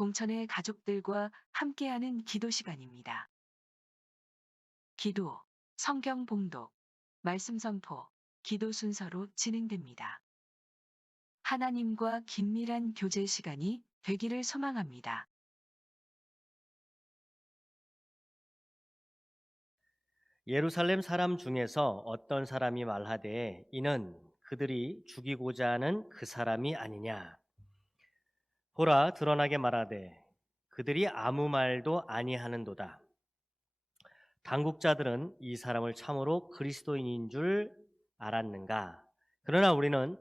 동천의 가족들과 함께하는 기도 시간입니다. 기도, 성경 봉독, 말씀 선포, 기도 순서로 진행됩니다. 하나님과 긴밀한 교제 시간이 되기를 소망합니다. 예루살렘 사람 중에서 어떤 사람이 말하되 이는 그들이 죽이고자 하는 그 사람이 아니냐. 보라, 드러나게 말하되 그들이 아무 말도 아니하는도다. 당국자들은 이 사람을 참으로 그리스도인인 줄 알았는가. 그러나 우리는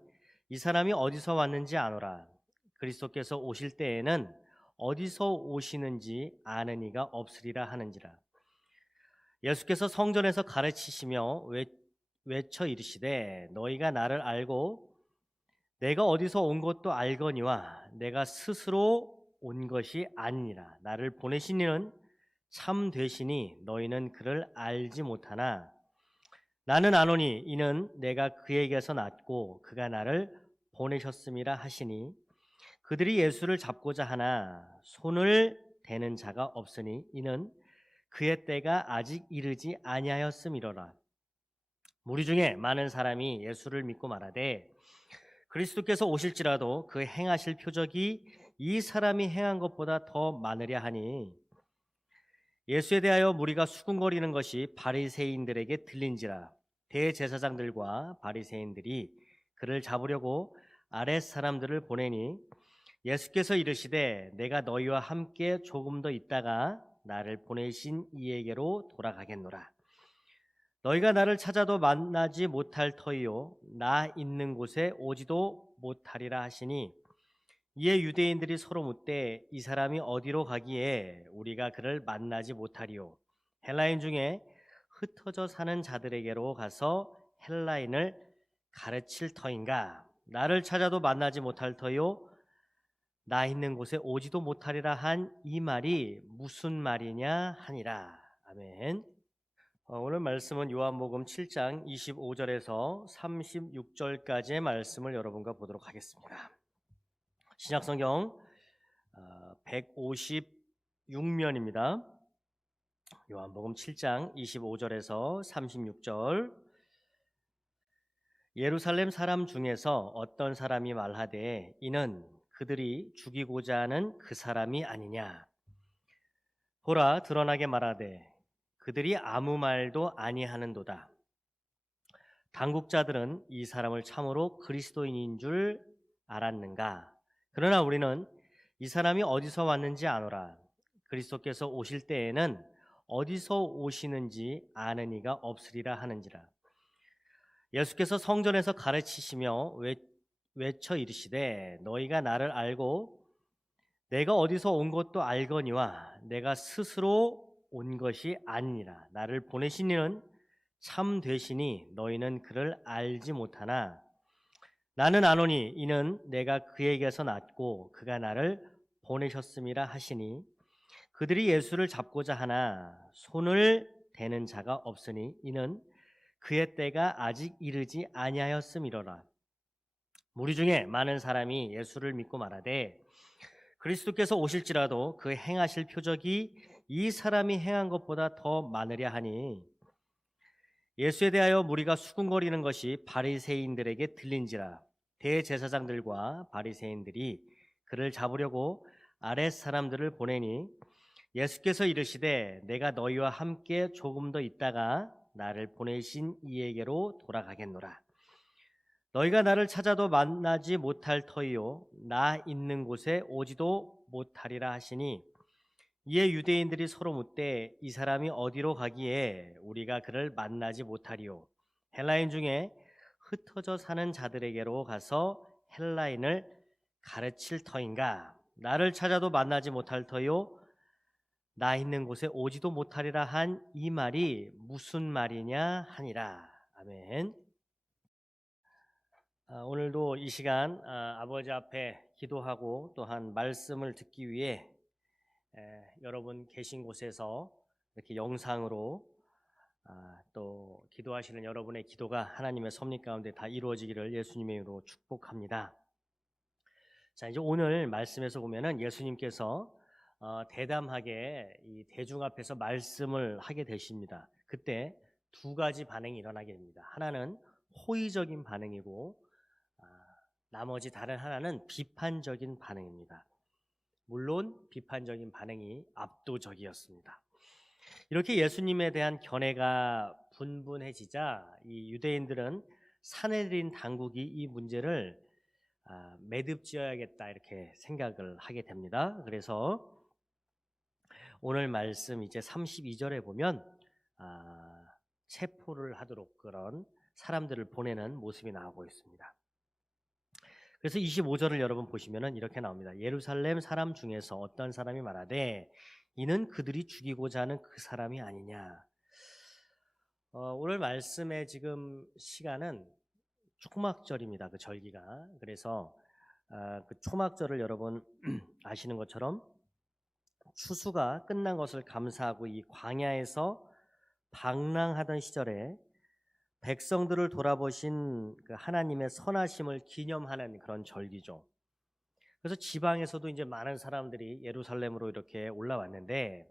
이 사람이 어디서 왔는지 아노라. 그리스도께서 오실 때에는 어디서 오시는지 아는 이가 없으리라 하는지라. 예수께서 성전에서 가르치시며 외쳐 이르시되 너희가 나를 알고 내가 어디서 온 것도 알거니와 내가 스스로 온 것이 아니니라. 나를 보내신 이는 참 되시니 너희는 그를 알지 못하나 나는 아노니 이는 내가 그에게서 났고 그가 나를 보내셨음이라 하시니 그들이 예수를 잡고자 하나 손을 대는 자가 없으니 이는 그의 때가 아직 이르지 아니하였음이로라. 무리 중에 많은 사람이 예수를 믿고 말하되 그리스도께서 오실지라도 그 행하실 표적이 이 사람이 행한 것보다 더 많으랴 하니 예수에 대하여 무리가 수군거리는 것이 바리새인들에게 들린지라. 대제사장들과 바리새인들이 그를 잡으려고 아랫 사람들을 보내니 예수께서 이르시되 내가 너희와 함께 조금 더 있다가 나를 보내신 이에게로 돌아가겠노라. 너희가 나를 찾아도 만나지 못할 터이요 나 있는 곳에 오지도 못하리라 하시니 이에 유대인들이 서로 묻되 이 사람이 어디로 가기에 우리가 그를 만나지 못하리요. 헬라인 중에 흩어져 사는 자들에게로 가서 헬라인을 가르칠 터인가. 나를 찾아도 만나지 못할 터요 나 있는 곳에 오지도 못하리라 한 이 말이 무슨 말이냐 하니라. 아멘. 오늘 말씀은 요한복음 7장 25절에서 36절까지의 말씀을 여러분과 보도록 하겠습니다. 신약성경 156면입니다. 요한복음 7장 25절에서 36절. 예루살렘 사람 중에서 어떤 사람이 말하되 이는 그들이 죽이고자 하는 그 사람이 아니냐. 보라, 드러나게 말하되 그들이 아무 말도 아니하는도다. 당국자들은 이 사람을 참으로 그리스도인인 줄 알았는가. 그러나 우리는 이 사람이 어디서 왔는지 아노라. 그리스도께서 오실 때에는 어디서 오시는지 아는 이가 없으리라 하는지라. 예수께서 성전에서 가르치시며 외쳐 이르시되 너희가 나를 알고 내가 어디서 온 것도 알거니와 내가 스스로 온 것이 아니니라. 나를 보내신 이는 참 되시니 너희는 그를 알지 못하나 나는 아노니 이는 내가 그에게서 났고 그가 나를 보내셨음이라 하시니 그들이 예수를 잡고자 하나 손을 대는 자가 없으니 이는 그의 때가 아직 이르지 아니하였음이로라. 무리 중에 많은 사람이 예수를 믿고 말하되 그리스도께서 오실지라도 그 행하실 표적이 이 사람이 행한 것보다 더 많으랴 하니 예수에 대하여 무리가 수군거리는 것이 바리새인들에게 들린지라. 대제사장들과 바리새인들이 그를 잡으려고 아랫 사람들을 보내니 예수께서 이르시되 내가 너희와 함께 조금 더 있다가 나를 보내신 이에게로 돌아가겠노라. 너희가 나를 찾아도 만나지 못할 터이요 나 있는 곳에 오지도 못하리라 하시니 이에 유대인들이 서로 묻되 이 사람이 어디로 가기에 우리가 그를 만나지 못하리요. 헬라인 중에 흩어져 사는 자들에게로 가서 헬라인을 가르칠 터인가. 나를 찾아도 만나지 못할 터요 나 있는 곳에 오지도 못하리라 한 이 말이 무슨 말이냐 하니라. 아멘. 오늘도 이 시간 아버지 앞에 기도하고 또한 말씀을 듣기 위해 여러분 계신 곳에서 이렇게 영상으로 또 기도하시는 여러분의 기도가 하나님의 섭리 가운데 다 이루어지기를 예수님의 이름으로 축복합니다. 자, 이제 오늘 말씀에서 보면은 예수님께서 대담하게 이 대중 앞에서 말씀을 하게 되십니다. 그때 두 가지 반응이 일어나게 됩니다. 하나는 호의적인 반응이고 나머지 다른 하나는 비판적인 반응입니다. 물론 비판적인 반응이 압도적이었습니다. 이렇게 예수님에 대한 견해가 분분해지자 이 유대인들은 사내들인 당국이 이 문제를 매듭지어야겠다 이렇게 생각을 하게 됩니다. 그래서 오늘 말씀 이제 32절에 보면 체포를 하도록 그런 사람들을 보내는 모습이 나오고 있습니다. 그래서 25절을 여러분 보시면은 이렇게 나옵니다. 예루살렘 사람 중에서 어떤 사람이 말하되 이는 그들이 죽이고자 하는 그 사람이 아니냐. 오늘 말씀의 지금 시간은 초막절입니다. 그 절기가. 그래서 그 초막절을 여러분 아시는 것처럼 추수가 끝난 것을 감사하고 이 광야에서 방랑하던 시절에 백성들을 돌아보신 그 하나님의 선하심을 기념하는 그런 절기죠. 그래서 지방에서도 이제 많은 사람들이 예루살렘으로 이렇게 올라왔는데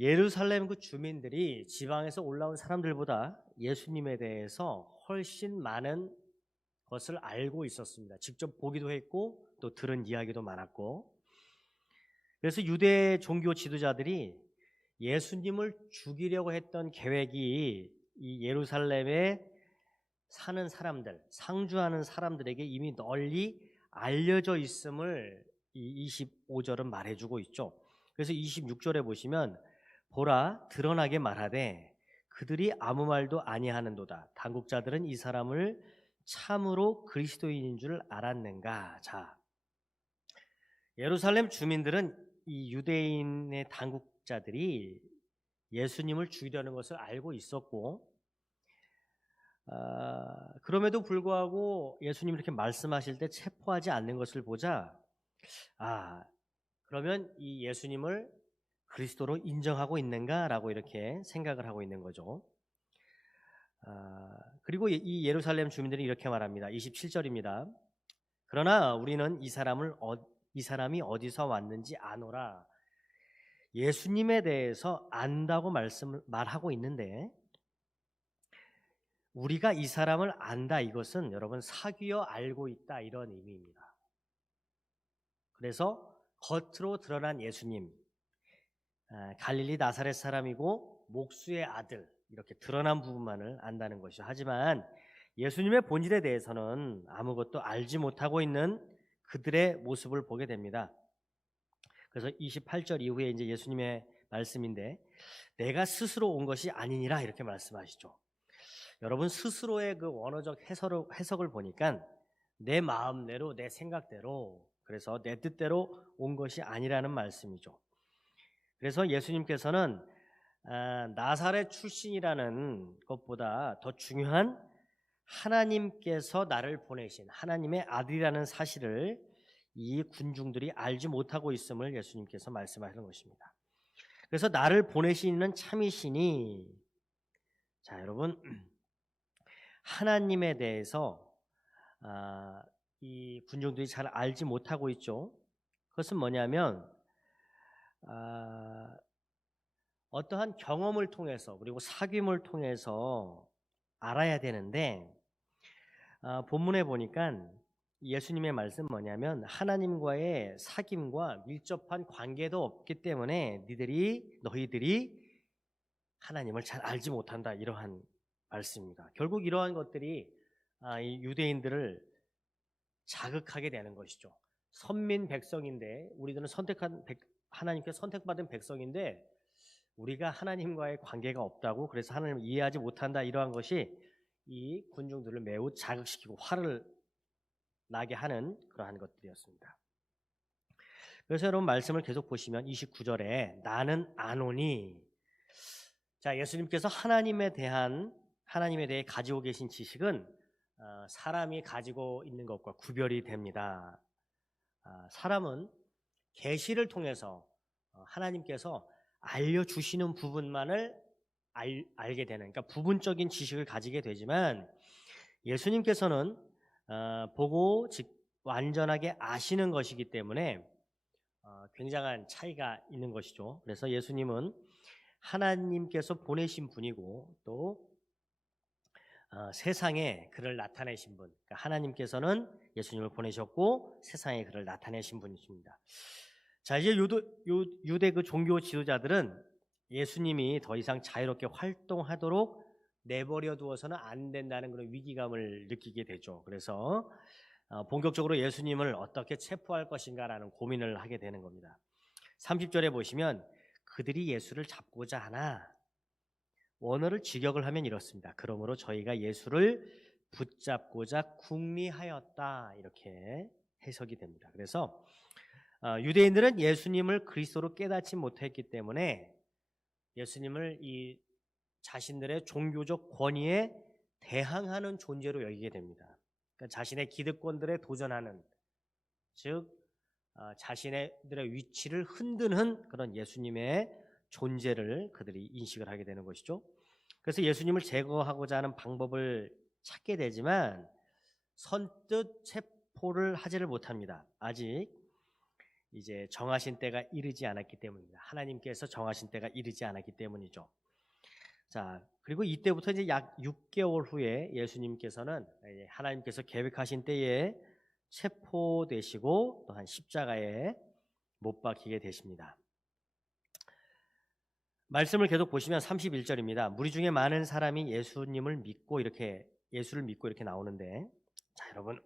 예루살렘 그 주민들이 지방에서 올라온 사람들보다 예수님에 대해서 훨씬 많은 것을 알고 있었습니다. 직접 보기도 했고 또 들은 이야기도 많았고, 그래서 유대 종교 지도자들이 예수님을 죽이려고 했던 계획이 이 예루살렘에 사는 사람들, 상주하는 사람들에게 이미 널리 알려져 있음을 이 25절은 말해주고 있죠. 그래서 26절에 보시면 보라 드러나게 말하되 그들이 아무 말도 아니하는도다. 당국자들은 이 사람을 참으로 그리스도인인 줄 알았는가. 자, 예루살렘 주민들은 이 유대인의 당국자들이 예수님을 죽이려는 것을 알고 있었고, 그럼에도 불구하고 예수님이 이렇게 말씀하실 때 체포하지 않는 것을 보자, 그러면 이 예수님을 그리스도로 인정하고 있는가라고 이렇게 생각을 하고 있는 거죠. 그리고 이 예루살렘 주민들이 이렇게 말합니다. 27절입니다. 그러나 우리는 이 사람이 어디서 왔는지 아노라. 예수님에 대해서 안다고 말하고 있는데 우리가 이 사람을 안다, 이것은 여러분 사귀어 알고 있다 이런 의미입니다. 그래서 겉으로 드러난 예수님, 갈릴리 나사렛 사람이고 목수의 아들, 이렇게 드러난 부분만을 안다는 것이죠. 하지만 예수님의 본질에 대해서는 아무것도 알지 못하고 있는 그들의 모습을 보게 됩니다. 그래서 28절 이후에 이제 예수님의 말씀인데 내가 스스로 온 것이 아니니라 이렇게 말씀하시죠. 여러분 스스로의 그 원어적 해석을 보니까 내 마음대로 내 생각대로, 그래서 내 뜻대로 온 것이 아니라는 말씀이죠. 그래서 예수님께서는 나사렛 출신이라는 것보다 더 중요한 하나님께서 나를 보내신 하나님의 아들이라는 사실을 이 군중들이 알지 못하고 있음을 예수님께서 말씀하시는 것입니다. 그래서 나를 보내신 이는 참이시니, 자 여러분 하나님에 대해서 이 군중들이 잘 알지 못하고 있죠. 그것은 뭐냐면 어떠한 경험을 통해서 그리고 사귐을 통해서 알아야 되는데 본문에 보니까 예수님의 말씀 뭐냐면 하나님과의 사귐과 밀접한 관계도 없기 때문에 너희들이 하나님을 잘 알지 못한다, 이러한 말씀입니다. 결국 이러한 것들이 이 유대인들을 자극하게 되는 것이죠. 선민 백성인데 우리들은 하나님께 선택받은 백성인데 우리가 하나님과의 관계가 없다고, 그래서 하나님을 이해하지 못한다, 이러한 것이 이 군중들을 매우 자극시키고 화를 나게 하는 그러한 것들이었습니다. 그래서 여러분 말씀을 계속 보시면 29절에 나는 아노니, 자 예수님께서 하나님에 대해 가지고 계신 지식은 사람이 가지고 있는 것과 구별이 됩니다. 사람은 계시를 통해서 하나님께서 알려주시는 부분만을 알게 되는, 그러니까 부분적인 지식을 가지게 되지만 예수님께서는 보고 완전하게 아시는 것이기 때문에 굉장한 차이가 있는 것이죠. 그래서 예수님은 하나님께서 보내신 분이고 또 세상에 그를 나타내신 분, 그러니까 하나님께서는 예수님을 보내셨고 세상에 그를 나타내신 분이십니다. 자, 이제 유대 그 종교 지도자들은 예수님이 더 이상 자유롭게 활동하도록 내버려 두어서는 안 된다는 그런 위기감을 느끼게 되죠. 그래서 본격적으로 예수님을 어떻게 체포할 것인가라는 고민을 하게 되는 겁니다. 30절에 보시면 그들이 예수를 잡고자 하나 원어를 직역을 하면 이렇습니다. 그러므로 저희가 예수를 붙잡고자 궁리하였다, 이렇게 해석이 됩니다. 그래서 유대인들은 예수님을 그리스도로 깨닫지 못했기 때문에 예수님을 이 자신들의 종교적 권위에 대항하는 존재로 여기게 됩니다. 그러니까 자신의 기득권들에 도전하는, 즉 자신들의 위치를 흔드는 그런 예수님의 존재를 그들이 인식을 하게 되는 것이죠. 그래서 예수님을 제거하고자 하는 방법을 찾게 되지만 선뜻 체포를 하지를 못합니다. 아직 이제 정하신 때가 이르지 않았기 때문입니다. 하나님께서 정하신 때가 이르지 않았기 때문이죠. 자, 그리고 이때부터 이제 약 6개월 후에 예수님께서는 하나님께서 계획하신 때에 체포되시고 또한 십자가에 못 박히게 되십니다. 말씀을 계속 보시면 31절입니다. 무리 중에 많은 사람이 예수를 믿고 이렇게 나오는데, 자, 여러분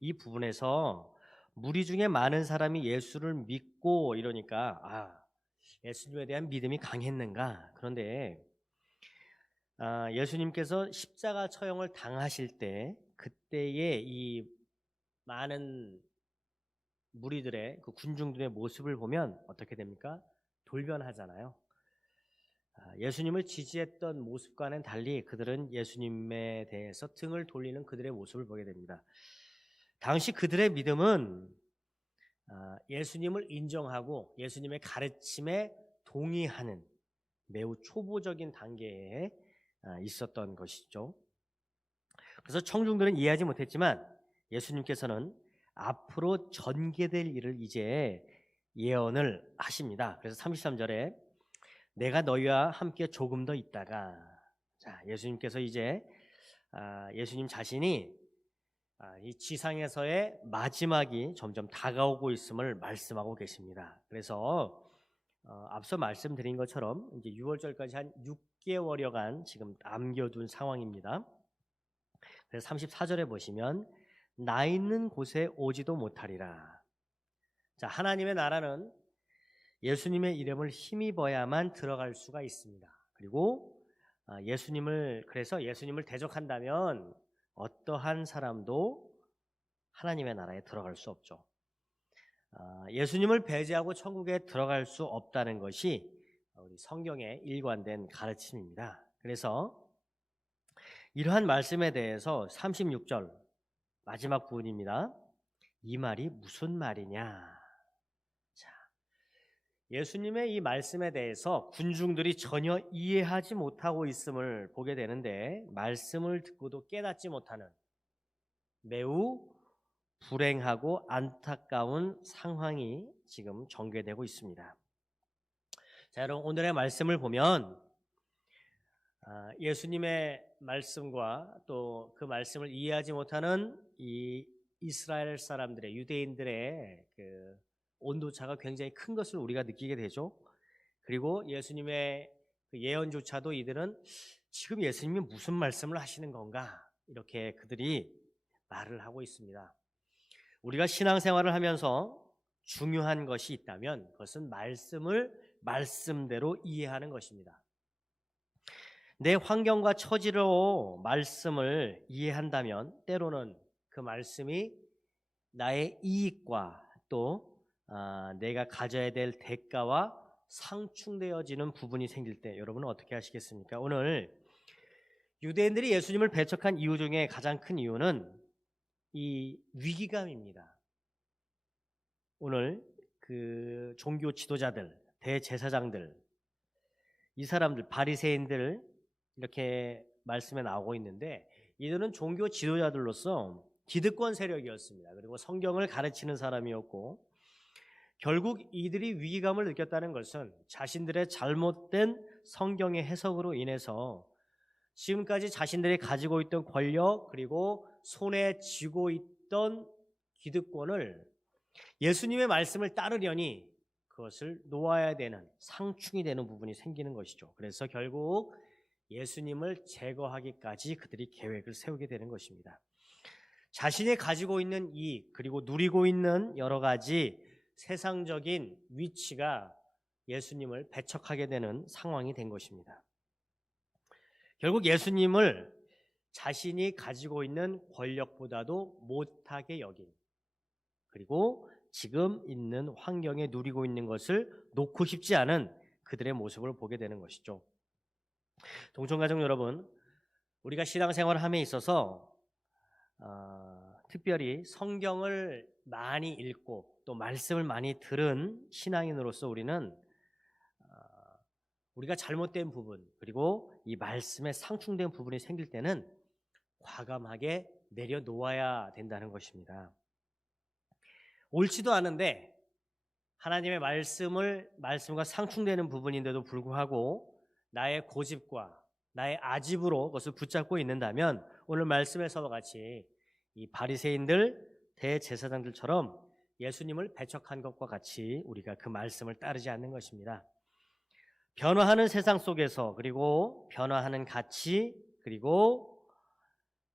이 부분에서 무리 중에 많은 사람이 예수를 믿고 이러니까 예수님에 대한 믿음이 강했는가? 그런데 예수님께서 십자가 처형을 당하실 때 그때의 이 많은 무리들의 그 군중들의 모습을 보면 어떻게 됩니까? 돌변하잖아요. 예수님을 지지했던 모습과는 달리 그들은 예수님에 대해서 등을 돌리는 그들의 모습을 보게 됩니다. 당시 그들의 믿음은 예수님을 인정하고 예수님의 가르침에 동의하는 매우 초보적인 단계에 있었던 것이죠. 그래서 청중들은 이해하지 못했지만 예수님께서는 앞으로 전개될 일을 이제 예언을 하십니다. 그래서 33절에 내가 너희와 함께 조금 더 있다가, 자, 예수님께서 이제 예수님 자신이 이 지상에서의 마지막이 점점 다가오고 있음을 말씀하고 계십니다. 그래서 앞서 말씀드린 것처럼 이제 6월절까지 한 6개월여간 지금 남겨둔 상황입니다. 그래서 34절에 보시면 나 있는 곳에 오지도 못하리라. 자, 하나님의 나라는 예수님의 이름을 힘입어야만 들어갈 수가 있습니다. 그리고 그래서 예수님을 대적한다면 어떠한 사람도 하나님의 나라에 들어갈 수 없죠. 예수님을 배제하고 천국에 들어갈 수 없다는 것이 우리 성경에 일관된 가르침입니다. 그래서 이러한 말씀에 대해서 36절 마지막 부분입니다. 이 말이 무슨 말이냐? 자, 예수님의 이 말씀에 대해서 군중들이 전혀 이해하지 못하고 있음을 보게 되는데, 말씀을 듣고도 깨닫지 못하는 매우 불행하고 안타까운 상황이 지금 전개되고 있습니다. 자, 여러분 오늘의 말씀을 보면 예수님의 말씀과 또 그 말씀을 이해하지 못하는 이 이스라엘 사람들의, 유대인들의 그 온도차가 굉장히 큰 것을 우리가 느끼게 되죠. 그리고 예수님의 그 예언조차도 이들은 지금 예수님이 무슨 말씀을 하시는 건가, 이렇게 그들이 말을 하고 있습니다. 우리가 신앙생활을 하면서 중요한 것이 있다면 그것은 말씀을 말씀대로 이해하는 것입니다. 내 환경과 처지로 말씀을 이해한다면 때로는 그 말씀이 나의 이익과 또 내가 가져야 될 대가와 상충되어지는 부분이 생길 때 여러분은 어떻게 하시겠습니까? 오늘 유대인들이 예수님을 배척한 이유 중에 가장 큰 이유는 이 위기감입니다. 오늘 그 종교 지도자들, 대제사장들, 이 사람들, 바리새인들 이렇게 말씀에 나오고 있는데, 이들은 종교 지도자들로서 기득권 세력이었습니다. 그리고 성경을 가르치는 사람이었고 결국 이들이 위기감을 느꼈다는 것은 자신들의 잘못된 성경의 해석으로 인해서 지금까지 자신들이 가지고 있던 권력 그리고 손에 쥐고 있던 기득권을 예수님의 말씀을 따르려니 그것을 놓아야 되는 상충이 되는 부분이 생기는 것이죠. 그래서 결국 예수님을 제거하기까지 그들이 계획을 세우게 되는 것입니다. 자신이 가지고 있는 이익 그리고 누리고 있는 여러 가지 세상적인 위치가 예수님을 배척하게 되는 상황이 된 것입니다. 결국 예수님을 자신이 가지고 있는 권력보다도 못하게 여긴 그리고 지금 있는 환경에 누리고 있는 것을 놓고 싶지 않은 그들의 모습을 보게 되는 것이죠. 동청가족 여러분, 우리가 신앙생활을 함에 있어서 특별히 성경을 많이 읽고 또 말씀을 많이 들은 신앙인으로서 우리는 우리가 잘못된 부분 그리고 이 말씀에 상충된 부분이 생길 때는 과감하게 내려놓아야 된다는 것입니다. 옳지도 않은데 하나님의 말씀과 상충되는 부분인데도 불구하고 나의 고집과 나의 아집으로 그것을 붙잡고 있는다면 오늘 말씀에서와 같이 이 바리새인들 대제사장들처럼 예수님을 배척한 것과 같이 우리가 그 말씀을 따르지 않는 것입니다. 변화하는 세상 속에서 그리고 변화하는 가치 그리고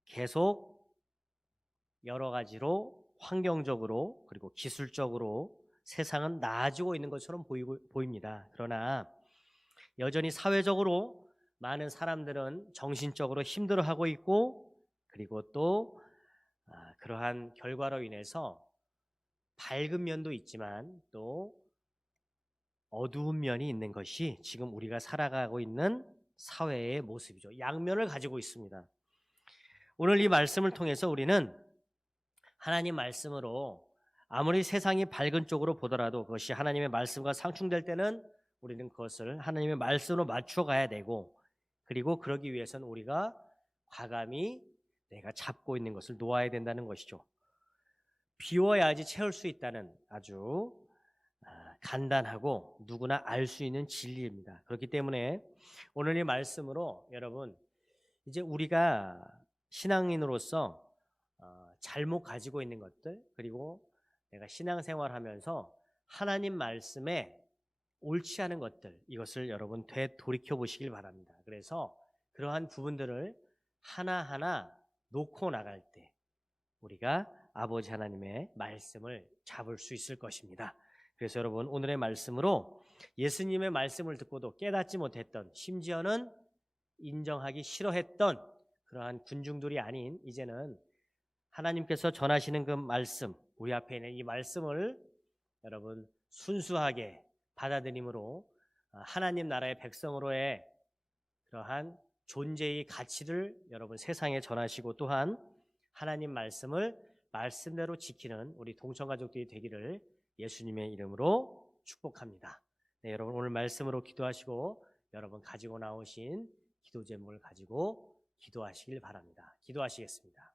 계속 여러 가지로 환경적으로 그리고 기술적으로 세상은 나아지고 있는 것처럼 보입니다. 그러나 여전히 사회적으로 많은 사람들은 정신적으로 힘들어하고 있고 그리고 또 그러한 결과로 인해서 밝은 면도 있지만 또 어두운 면이 있는 것이 지금 우리가 살아가고 있는 사회의 모습이죠. 양면을 가지고 있습니다. 오늘 이 말씀을 통해서 우리는 하나님 말씀으로 아무리 세상이 밝은 쪽으로 보더라도 그것이 하나님의 말씀과 상충될 때는 우리는 그것을 하나님의 말씀으로 맞춰 가야 되고 그리고 그러기 위해서는 우리가 과감히 내가 잡고 있는 것을 놓아야 된다는 것이죠. 비워야지 채울 수 있다는 아주 간단하고 누구나 알 수 있는 진리입니다. 그렇기 때문에 오늘 이 말씀으로 여러분 이제 우리가 신앙인으로서 잘못 가지고 있는 것들 그리고 내가 신앙생활하면서 하나님 말씀에 옳지 않은 것들 이것을 여러분 되돌이켜 보시길 바랍니다. 그래서 그러한 부분들을 하나하나 놓고 나갈 때 우리가 아버지 하나님의 말씀을 잡을 수 있을 것입니다. 그래서 여러분 오늘의 말씀으로 예수님의 말씀을 듣고도 깨닫지 못했던 심지어는 인정하기 싫어했던 그러한 군중들이 아닌 이제는 하나님께서 전하시는 그 말씀 우리 앞에 있는 이 말씀을 여러분 순수하게 받아들임으로 하나님 나라의 백성으로의 그러한 존재의 가치를 여러분 세상에 전하시고 또한 하나님 말씀을 말씀대로 지키는 우리 동천가족들이 되기를 예수님의 이름으로 축복합니다. 네, 여러분 오늘 말씀으로 기도하시고 여러분 가지고 나오신 기도 제목을 가지고 기도하시길 바랍니다. 기도하시겠습니다.